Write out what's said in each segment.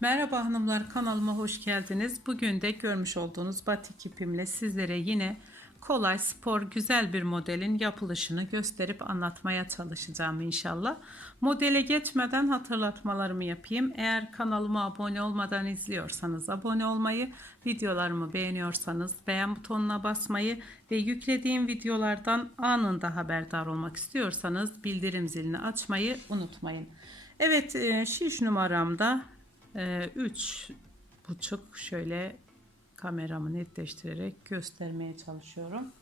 Merhaba hanımlar kanalıma hoş geldiniz. Bugün de görmüş olduğunuz batik ipimle sizlere yine kolay spor güzel bir modelin yapılışını gösterip anlatmaya çalışacağım inşallah. Modele geçmeden hatırlatmalarımı yapayım. Eğer kanalıma abone olmadan izliyorsanız abone olmayı, videolarımı beğeniyorsanız beğen butonuna basmayı ve yüklediğim videolardan anında haberdar olmak istiyorsanız bildirim zilini açmayı unutmayın. Evet e, şiş numaramda ee, buçuk şöyle kameramı netleştirerek göstermeye çalışıyorum.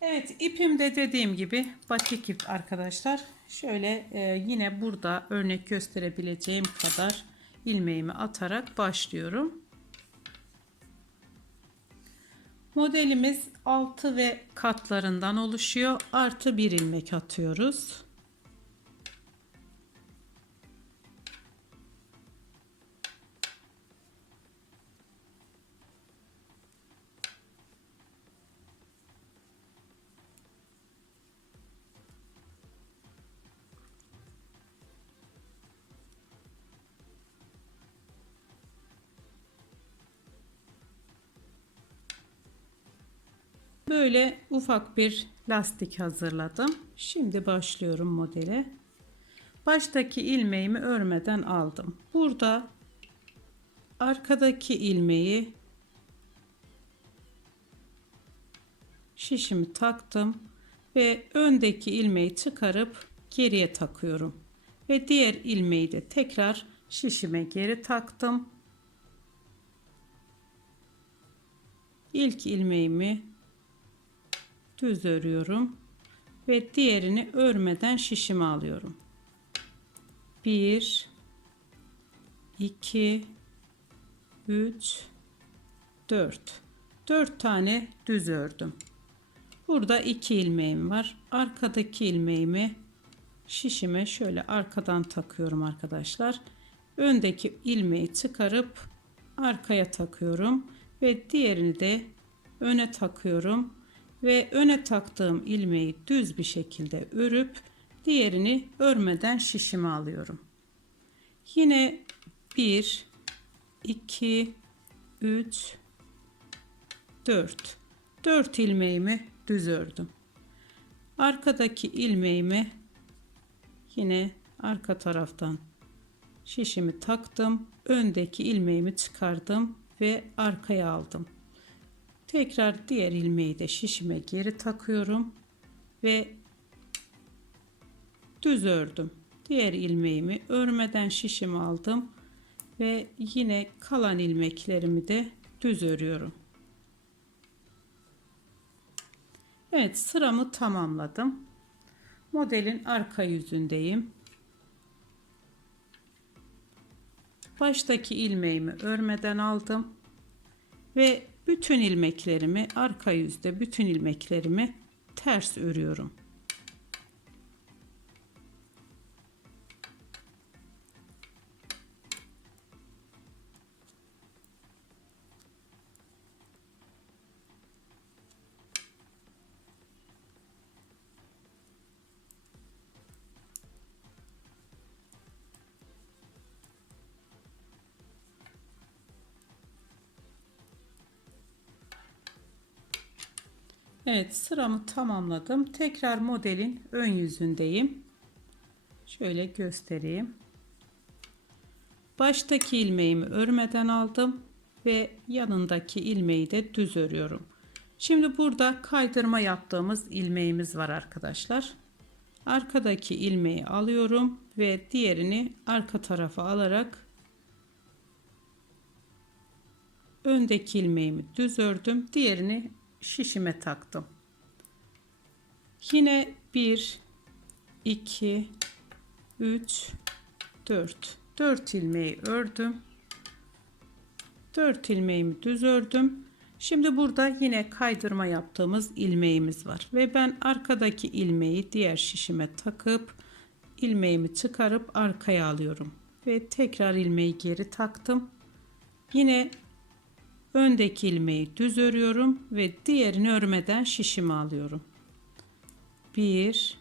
Evet ipim de dediğim gibi batik ip arkadaşlar. Şöyle e, yine burada örnek gösterebileceğim kadar ilmeğimi atarak başlıyorum. Modelimiz 6 ve katlarından oluşuyor. Artı bir ilmek atıyoruz. Böyle ufak bir lastik hazırladım. Şimdi başlıyorum modele. Baştaki ilmeğimi örmeden aldım. Burada arkadaki ilmeği şişimi taktım ve öndeki ilmeği çıkarıp geriye takıyorum. Ve diğer ilmeği de tekrar şişime geri taktım. İlk ilmeğimi düz örüyorum ve diğerini örmeden şişime alıyorum. 1 2 3 4 4 tane düz ördüm. Burada 2 ilmeğim var. Arkadaki ilmeğimi şişime şöyle arkadan takıyorum arkadaşlar. Öndeki ilmeği çıkarıp arkaya takıyorum ve diğerini de öne takıyorum ve öne taktığım ilmeği düz bir şekilde örüp diğerini örmeden şişime alıyorum. Yine 1 2 3 4 4 ilmeğimi düz ördüm. Arkadaki ilmeğimi yine arka taraftan şişimi taktım. Öndeki ilmeğimi çıkardım ve arkaya aldım. Tekrar diğer ilmeği de şişime geri takıyorum ve düz ördüm. Diğer ilmeğimi örmeden şişimi aldım ve yine kalan ilmeklerimi de düz örüyorum. Evet sıramı tamamladım. Modelin arka yüzündeyim. Baştaki ilmeğimi örmeden aldım ve bütün ilmeklerimi arka yüzde bütün ilmeklerimi ters örüyorum. Evet sıramı tamamladım. Tekrar modelin ön yüzündeyim. Şöyle göstereyim. Baştaki ilmeğimi örmeden aldım ve yanındaki ilmeği de düz örüyorum. Şimdi burada kaydırma yaptığımız ilmeğimiz var arkadaşlar. Arkadaki ilmeği alıyorum ve diğerini arka tarafa alarak öndeki ilmeğimi düz ördüm. Diğerini şişime taktım. Yine 1 2 3 4 4 ilmeği ördüm. 4 ilmeğimi düz ördüm. Şimdi burada yine kaydırma yaptığımız ilmeğimiz var ve ben arkadaki ilmeği diğer şişime takıp ilmeğimi çıkarıp arkaya alıyorum ve tekrar ilmeği geri taktım. Yine öndeki ilmeği düz örüyorum ve diğerini örmeden şişimi alıyorum. 1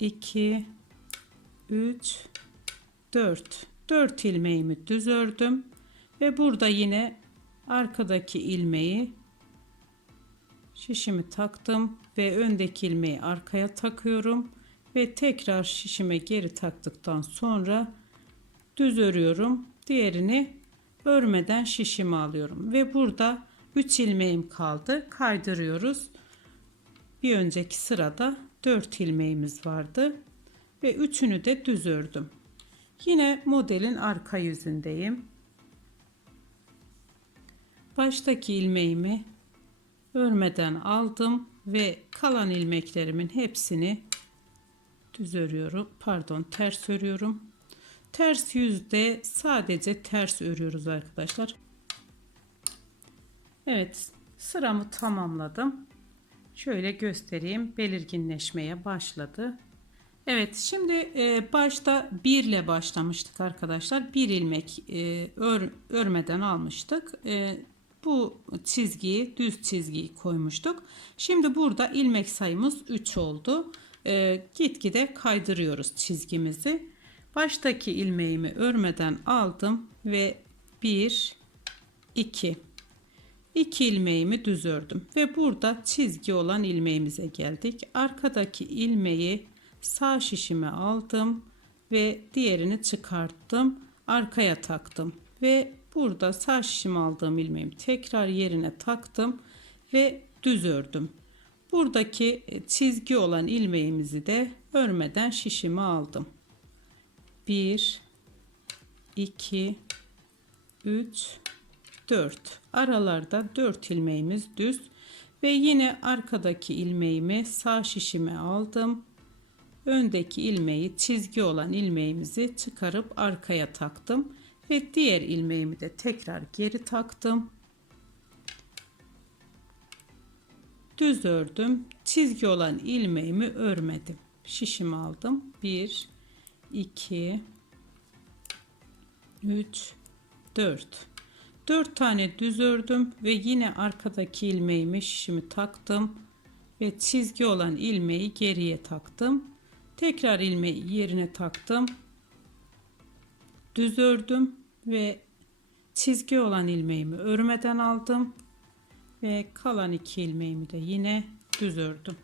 2 3 4 4 ilmeğimi düz ördüm ve burada yine arkadaki ilmeği şişimi taktım ve öndeki ilmeği arkaya takıyorum ve tekrar şişime geri taktıktan sonra düz örüyorum. Diğerini örmeden şişimi alıyorum ve burada 3 ilmeğim kaldı. Kaydırıyoruz. Bir önceki sırada 4 ilmeğimiz vardı ve üçünü de düz ördüm. Yine modelin arka yüzündeyim. Baştaki ilmeğimi örmeden aldım ve kalan ilmeklerimin hepsini düz örüyorum. Pardon, ters örüyorum. Ters yüzde sadece ters örüyoruz arkadaşlar. Evet, sıramı tamamladım. Şöyle göstereyim. Belirginleşmeye başladı. Evet, şimdi e, başta 1 ile başlamıştık arkadaşlar. Bir ilmek e, ör, örmeden almıştık. E, bu çizgiyi, düz çizgiyi koymuştuk. Şimdi burada ilmek sayımız 3 oldu. Gitgide kaydırıyoruz çizgimizi. Baştaki ilmeğimi örmeden aldım ve 1 2 2 ilmeğimi düz ördüm ve burada çizgi olan ilmeğimize geldik. Arkadaki ilmeği sağ şişime aldım ve diğerini çıkarttım. Arkaya taktım ve burada sağ şişime aldığım ilmeğimi tekrar yerine taktım ve düz ördüm. Buradaki çizgi olan ilmeğimizi de örmeden şişime aldım. 1 2 3 4 aralarda 4 ilmeğimiz düz ve yine arkadaki ilmeğimi sağ şişime aldım. Öndeki ilmeği çizgi olan ilmeğimizi çıkarıp arkaya taktım ve diğer ilmeğimi de tekrar geri taktım. Düz ördüm. Çizgi olan ilmeğimi örmedim. Şişimi aldım. 1 2 3 4 4 tane düz ördüm ve yine arkadaki ilmeğimi şişimi taktım ve çizgi olan ilmeği geriye taktım. Tekrar ilmeği yerine taktım. Düz ördüm ve çizgi olan ilmeğimi örmeden aldım ve kalan iki ilmeğimi de yine düz ördüm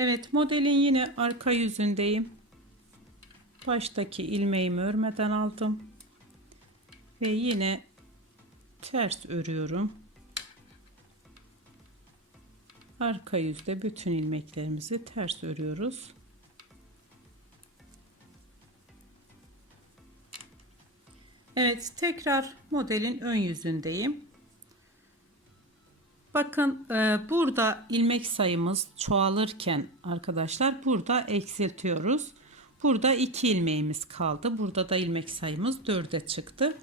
Evet modelin yine arka yüzündeyim. Baştaki ilmeğimi örmeden aldım. Ve yine ters örüyorum. Arka yüzde bütün ilmeklerimizi ters örüyoruz. Evet tekrar modelin ön yüzündeyim. Bakın e, burada ilmek sayımız çoğalırken arkadaşlar burada eksiltiyoruz. Burada 2 ilmeğimiz kaldı. Burada da ilmek sayımız 4'e çıktı.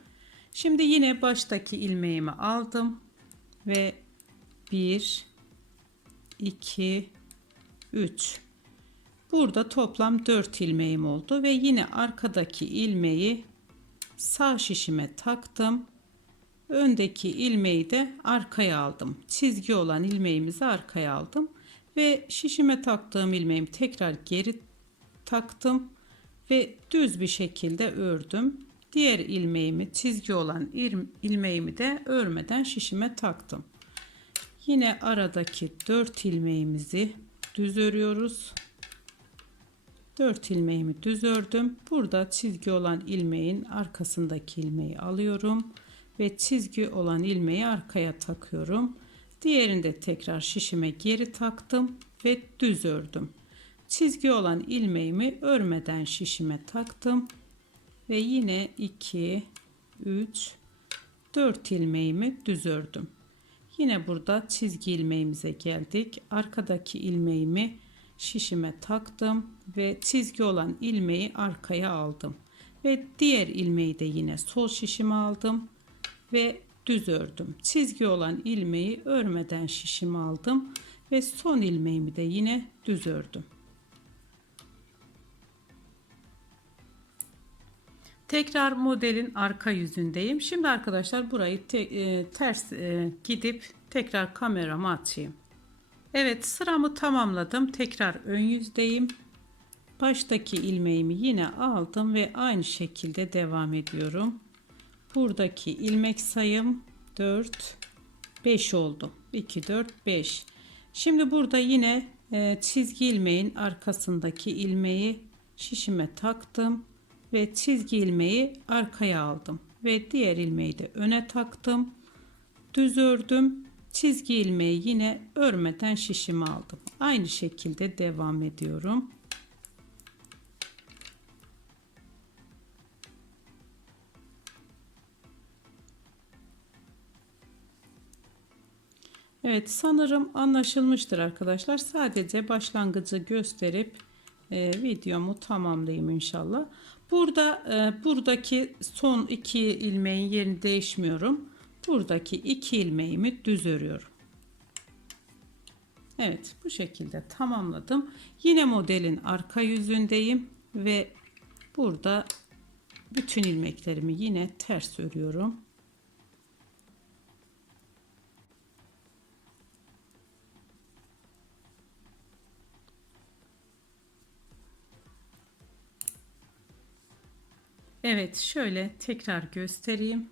Şimdi yine baştaki ilmeğimi aldım ve 1 2 3 Burada toplam 4 ilmeğim oldu ve yine arkadaki ilmeği sağ şişime taktım öndeki ilmeği de arkaya aldım. Çizgi olan ilmeğimizi arkaya aldım ve şişime taktığım ilmeğimi tekrar geri taktım ve düz bir şekilde ördüm. Diğer ilmeğimi çizgi olan ilmeğimi de örmeden şişime taktım. Yine aradaki 4 ilmeğimizi düz örüyoruz. 4 ilmeğimi düz ördüm. Burada çizgi olan ilmeğin arkasındaki ilmeği alıyorum ve çizgi olan ilmeği arkaya takıyorum. Diğerinde tekrar şişime geri taktım ve düz ördüm. Çizgi olan ilmeğimi örmeden şişime taktım ve yine 2 3 4 ilmeğimi düz ördüm. Yine burada çizgi ilmeğimize geldik. Arkadaki ilmeğimi şişime taktım ve çizgi olan ilmeği arkaya aldım. Ve diğer ilmeği de yine sol şişime aldım ve düz ördüm. Çizgi olan ilmeği örmeden şişimi aldım ve son ilmeğimi de yine düz ördüm. Tekrar modelin arka yüzündeyim. Şimdi arkadaşlar burayı te, e, ters e, gidip tekrar kameramı açayım. Evet sıramı tamamladım. Tekrar ön yüzdeyim. baştaki ilmeğimi yine aldım ve aynı şekilde devam ediyorum. Buradaki ilmek sayım 4 5 oldu. 2 4 5. Şimdi burada yine e, çizgi ilmeğin arkasındaki ilmeği şişime taktım ve çizgi ilmeği arkaya aldım ve diğer ilmeği de öne taktım. Düz ördüm. Çizgi ilmeği yine örmeden şişime aldım. Aynı şekilde devam ediyorum. Evet sanırım anlaşılmıştır arkadaşlar. Sadece başlangıcı gösterip e, videomu tamamlayayım inşallah. Burada e, buradaki son iki ilmeğin yerini değişmiyorum. Buradaki iki ilmeğimi düz örüyorum. Evet bu şekilde tamamladım. Yine modelin arka yüzündeyim ve burada bütün ilmeklerimi yine ters örüyorum. Evet şöyle tekrar göstereyim.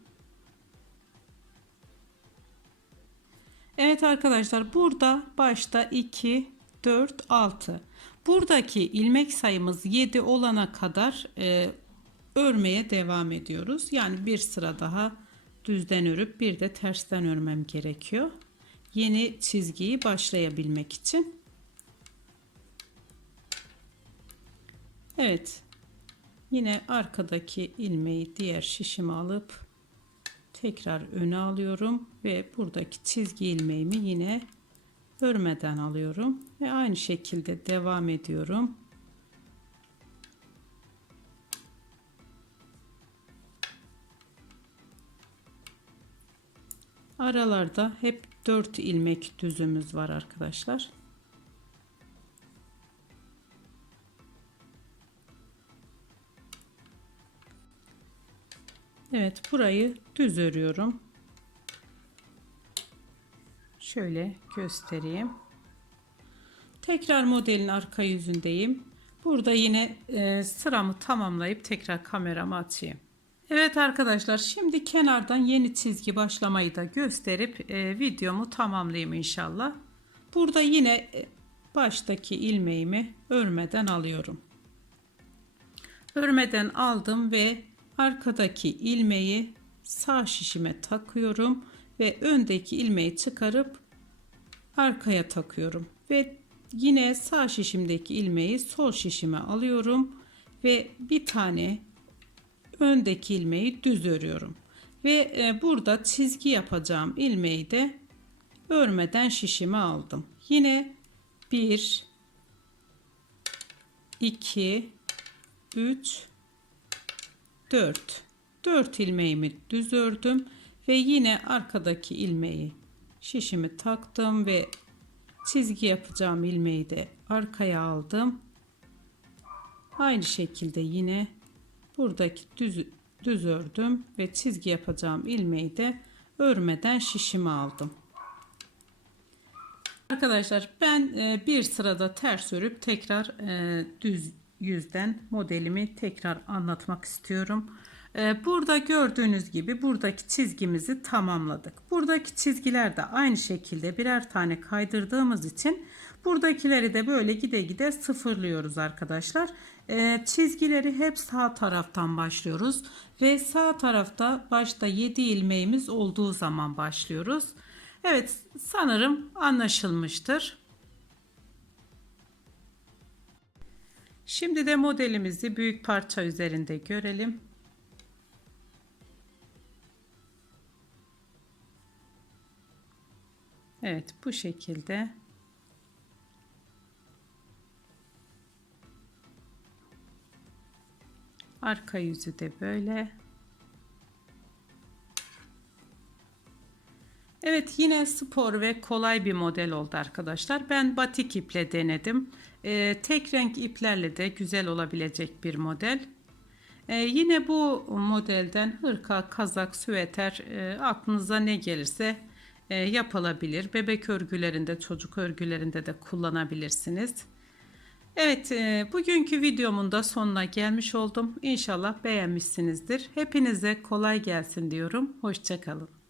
Evet arkadaşlar burada başta 2 4 6 buradaki ilmek sayımız 7 olana kadar e, örmeye devam ediyoruz. Yani bir sıra daha düzden örüp bir de tersten örmem gerekiyor. Yeni çizgiyi başlayabilmek için. Evet Yine arkadaki ilmeği diğer şişime alıp tekrar öne alıyorum ve buradaki çizgi ilmeğimi yine örmeden alıyorum ve aynı şekilde devam ediyorum. Aralarda hep 4 ilmek düzümüz var arkadaşlar. Evet burayı düz örüyorum. Şöyle göstereyim. Tekrar modelin arka yüzündeyim. Burada yine e, sıramı tamamlayıp tekrar kameramı açayım. Evet arkadaşlar şimdi kenardan yeni çizgi başlamayı da gösterip e, videomu tamamlayayım inşallah. Burada yine e, baştaki ilmeğimi örmeden alıyorum. Örmeden aldım ve arkadaki ilmeği sağ şişime takıyorum ve öndeki ilmeği çıkarıp arkaya takıyorum. Ve yine sağ şişimdeki ilmeği sol şişime alıyorum ve bir tane öndeki ilmeği düz örüyorum. Ve e, burada çizgi yapacağım ilmeği de örmeden şişime aldım. Yine 1 2 3 4 4 ilmeğimi düz ördüm ve yine arkadaki ilmeği şişimi taktım ve çizgi yapacağım ilmeği de arkaya aldım. Aynı şekilde yine buradaki düz düz ördüm ve çizgi yapacağım ilmeği de örmeden şişimi aldım. Arkadaşlar ben e, bir sırada ters örüp tekrar e, düz yüzden modelimi tekrar anlatmak istiyorum. Ee, burada gördüğünüz gibi buradaki çizgimizi tamamladık. Buradaki çizgiler de aynı şekilde birer tane kaydırdığımız için buradakileri de böyle gide gide sıfırlıyoruz arkadaşlar. Ee, çizgileri hep sağ taraftan başlıyoruz ve sağ tarafta başta 7 ilmeğimiz olduğu zaman başlıyoruz. Evet sanırım anlaşılmıştır. Şimdi de modelimizi büyük parça üzerinde görelim. Evet bu şekilde. Arka yüzü de böyle. Evet yine spor ve kolay bir model oldu arkadaşlar. Ben batik iple denedim. Ee, tek renk iplerle de güzel olabilecek bir model. Ee, yine bu modelden hırka, kazak, süveter e, aklınıza ne gelirse e, yapılabilir. Bebek örgülerinde, çocuk örgülerinde de kullanabilirsiniz. Evet, e, bugünkü videomun da sonuna gelmiş oldum. İnşallah beğenmişsinizdir. Hepinize kolay gelsin diyorum. Hoşçakalın.